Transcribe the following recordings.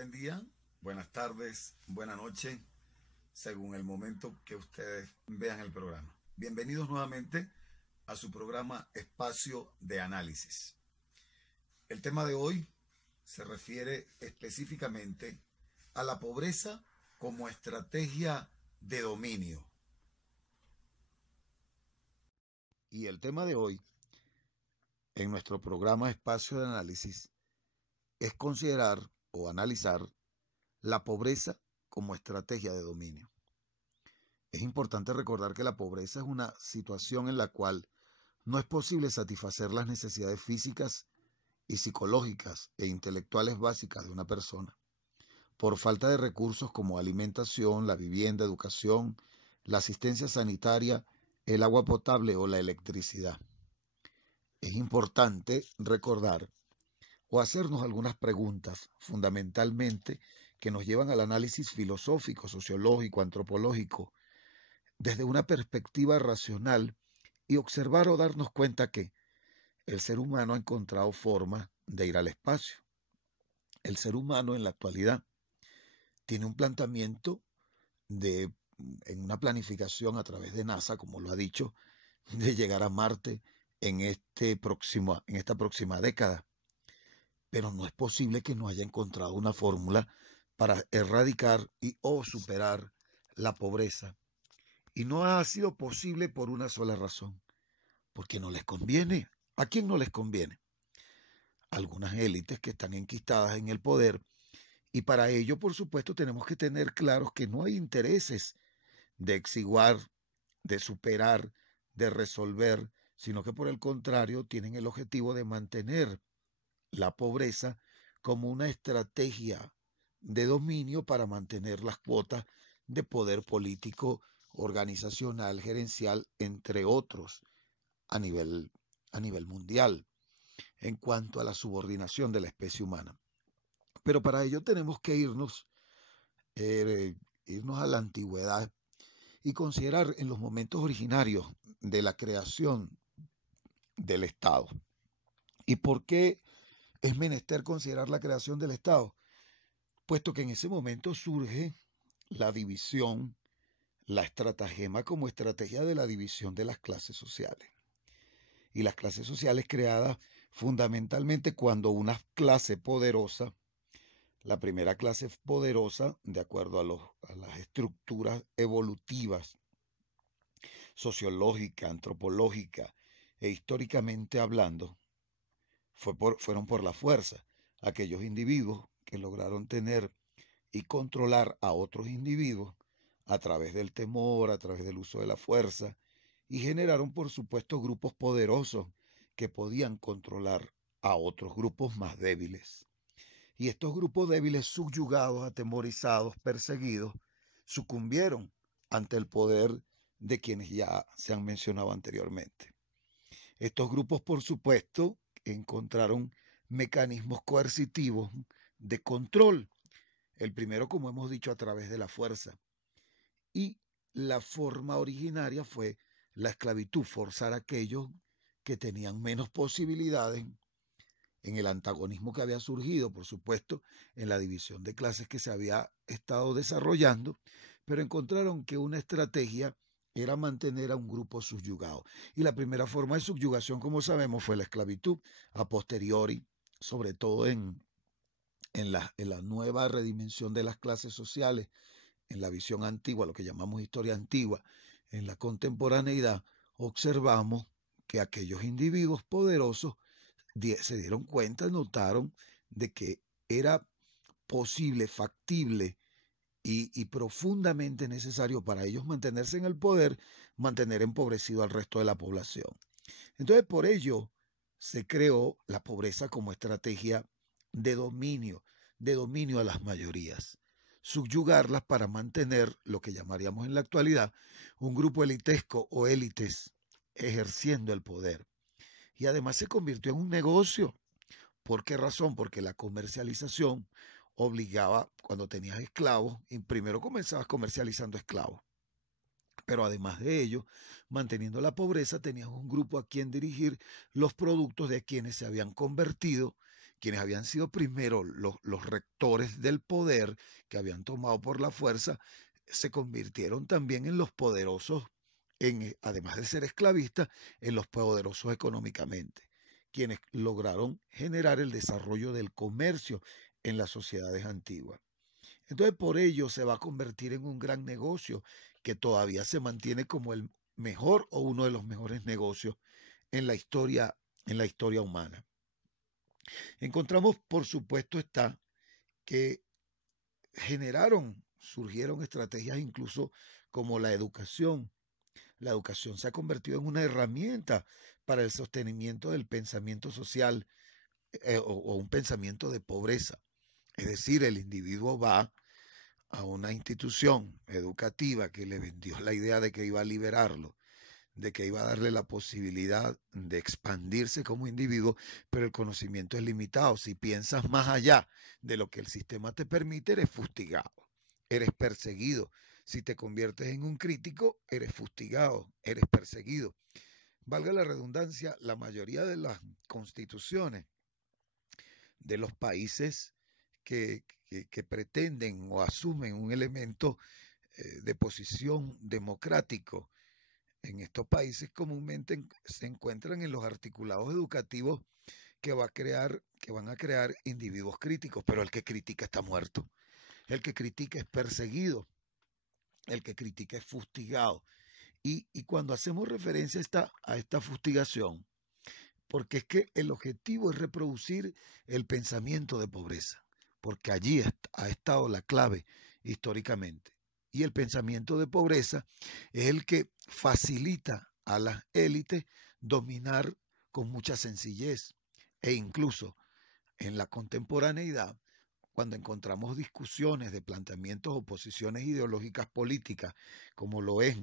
Buen día, buenas tardes, buena noche, según el momento que ustedes vean el programa. Bienvenidos nuevamente a su programa Espacio de Análisis. El tema de hoy se refiere específicamente a la pobreza como estrategia de dominio. Y el tema de hoy, en nuestro programa Espacio de Análisis, es considerar o analizar la pobreza como estrategia de dominio. Es importante recordar que la pobreza es una situación en la cual no es posible satisfacer las necesidades físicas y psicológicas e intelectuales básicas de una persona, por falta de recursos como alimentación, la vivienda, educación, la asistencia sanitaria, el agua potable o la electricidad. Es importante recordar o hacernos algunas preguntas, fundamentalmente, que nos llevan al análisis filosófico, sociológico, antropológico, desde una perspectiva racional y observar o darnos cuenta que el ser humano ha encontrado formas de ir al espacio. El ser humano en la actualidad tiene un planteamiento de, en una planificación a través de NASA, como lo ha dicho, de llegar a Marte en esta próxima década. Pero no es posible que no haya encontrado una fórmula para erradicar y o superar la pobreza. Y no ha sido posible por una sola razón, porque no les conviene. ¿A quién no les conviene? Algunas élites que están enquistadas en el poder, y para ello, por supuesto, tenemos que tener claros que no hay intereses de exiguar, de superar, de resolver, sino que por el contrario tienen el objetivo de mantener la pobreza como una estrategia de dominio para mantener las cuotas de poder político, organizacional, gerencial, entre otros, a nivel, a nivel mundial, en cuanto a la subordinación de la especie humana. Pero para ello tenemos que eh, irnos a la antigüedad y considerar en los momentos originarios de la creación del Estado. ¿Y por qué es menester considerar la creación del Estado? Puesto que en ese momento surge la división, la estratagema como estrategia de la división de las clases sociales. Y las clases sociales creadas fundamentalmente cuando una clase poderosa, la primera clase poderosa, de acuerdo a las estructuras evolutivas, sociológicas, antropológicas e históricamente hablando, fueron por la fuerza aquellos individuos que lograron tener y controlar a otros individuos a través del temor, a través del uso de la fuerza, y generaron, por supuesto, grupos poderosos que podían controlar a otros grupos más débiles. Y estos grupos débiles, subyugados, atemorizados, perseguidos, sucumbieron ante el poder de quienes ya se han mencionado anteriormente. Estos grupos, por supuesto, encontraron mecanismos coercitivos de control. El primero, como hemos dicho, a través de la fuerza. Y la forma originaria fue la esclavitud, forzar a aquellos que tenían menos posibilidades en el antagonismo que había surgido, por supuesto, en la división de clases que se había estado desarrollando, pero encontraron que una estrategia era mantener a un grupo subyugado. Y la primera forma de subyugación, como sabemos, fue la esclavitud, a posteriori, sobre todo en la nueva redimensión de las clases sociales, en la visión antigua, lo que llamamos historia antigua, en la contemporaneidad, observamos que aquellos individuos poderosos se dieron cuenta, notaron de que era posible, factible y profundamente necesario para ellos mantenerse en el poder, mantener empobrecido al resto de la población. Entonces, por ello se creó la pobreza como estrategia de dominio a las mayorías, subyugarlas para mantener lo que llamaríamos en la actualidad un grupo elitesco o élites ejerciendo el poder. Y además se convirtió en un negocio. ¿Por qué razón? Porque la comercialización obligaba, cuando tenías esclavos, y primero comenzabas comercializando esclavos, pero además de ello, manteniendo la pobreza, tenías un grupo a quien dirigir los productos de quienes se habían convertido, quienes habían sido primero los rectores del poder, que habían tomado por la fuerza, se convirtieron también en los poderosos, además de ser esclavistas, en los poderosos económicamente, quienes lograron generar el desarrollo del comercio en las sociedades antiguas. Entonces, por ello se va a convertir en un gran negocio que todavía se mantiene como el mejor o uno de los mejores negocios en en la historia humana. Encontramos, por supuesto, está que surgieron estrategias incluso como la educación. La educación se ha convertido en una herramienta para el sostenimiento del pensamiento social o un pensamiento de pobreza. Es decir, el individuo va a una institución educativa que le vendió la idea de que iba a liberarlo, de que iba a darle la posibilidad de expandirse como individuo, pero el conocimiento es limitado. Si piensas más allá de lo que el sistema te permite, eres fustigado, eres perseguido. Si te conviertes en un crítico, eres fustigado, eres perseguido. Valga la redundancia, la mayoría de las constituciones de los países que pretenden o asumen un elemento de posición democrático en estos países comúnmente se encuentran en los articulados educativos que van a crear individuos críticos, pero el que critica está muerto, el que critica es perseguido, el que critica es fustigado. Y cuando hacemos referencia a esta fustigación, porque es que el objetivo es reproducir el pensamiento de pobreza, porque allí ha estado la clave históricamente. Y el pensamiento de pobreza es el que facilita a las élites dominar con mucha sencillez. E incluso en la contemporaneidad, cuando encontramos discusiones de planteamientos o posiciones ideológicas políticas, como lo es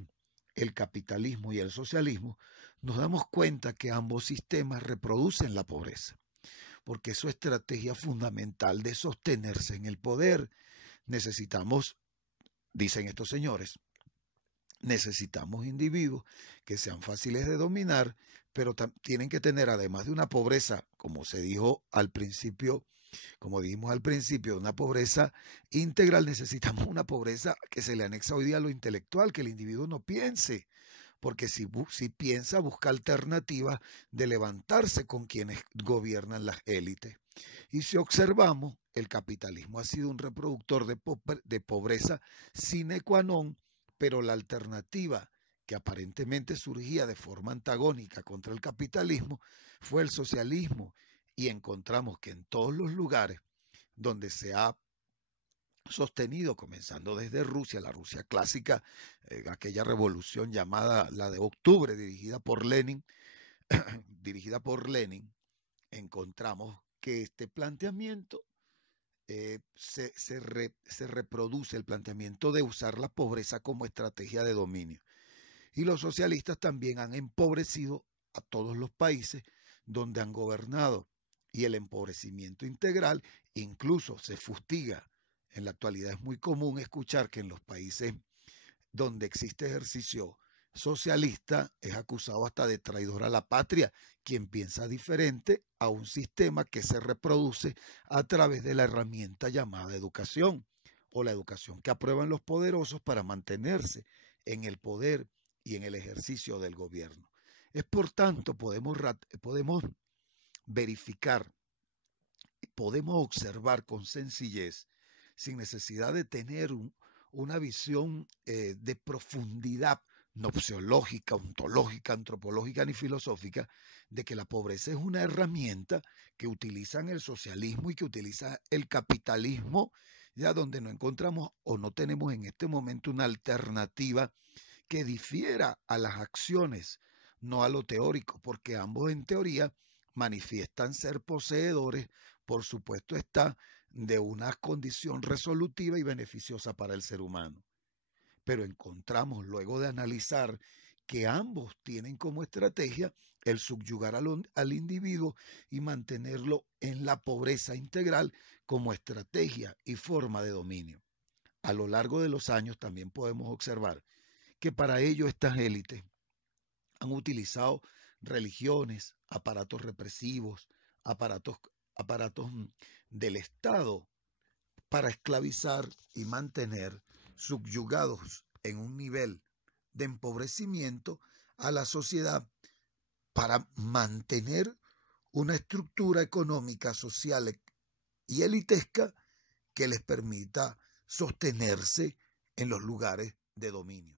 el capitalismo y el socialismo, nos damos cuenta que ambos sistemas reproducen la pobreza, porque es su estrategia fundamental de sostenerse en el poder. Necesitamos, dicen estos señores, necesitamos individuos que sean fáciles de dominar, pero tienen que tener, además de una pobreza, como se dijo al principio, como dijimos al principio, una pobreza integral, necesitamos una pobreza que se le anexa hoy día a lo intelectual, que el individuo no piense, porque si piensa, busca alternativas de levantarse con quienes gobiernan las élites. Y si observamos, el capitalismo ha sido un reproductor de pobreza sine qua non, pero la alternativa que aparentemente surgía de forma antagónica contra el capitalismo fue el socialismo. Y encontramos que en todos los lugares donde se ha sostenido, comenzando desde Rusia, la Rusia clásica, aquella revolución llamada la de octubre, dirigida por Lenin, encontramos que este planteamiento se reproduce, el planteamiento de usar la pobreza como estrategia de dominio. Y los socialistas también han empobrecido a todos los países donde han gobernado. Y el empobrecimiento integral incluso se fustiga. En la actualidad es muy común escuchar que en los países donde existe ejercicio socialista es acusado hasta de traidor a la patria, quien piensa diferente a un sistema que se reproduce a través de la herramienta llamada educación o la educación que aprueban los poderosos para mantenerse en el poder y en el ejercicio del gobierno. Es por tanto, podemos verificar, podemos observar con sencillez, sin necesidad de tener una visión de profundidad noxiológica, ontológica, antropológica ni filosófica, de que la pobreza es una herramienta que utilizan el socialismo y que utiliza el capitalismo, ya donde no encontramos o no tenemos en este momento una alternativa que difiera a las acciones, no a lo teórico, porque ambos en teoría manifiestan ser poseedores, por supuesto está, de una condición resolutiva y beneficiosa para el ser humano. Pero encontramos luego de analizar que ambos tienen como estrategia el subyugar al individuo y mantenerlo en la pobreza integral como estrategia y forma de dominio. A lo largo de los años también podemos observar que para ello estas élites han utilizado religiones, aparatos represivos, aparatos aparatos del Estado para esclavizar y mantener subyugados en un nivel de empobrecimiento a la sociedad para mantener una estructura económica, social y elitesca que les permita sostenerse en los lugares de dominio.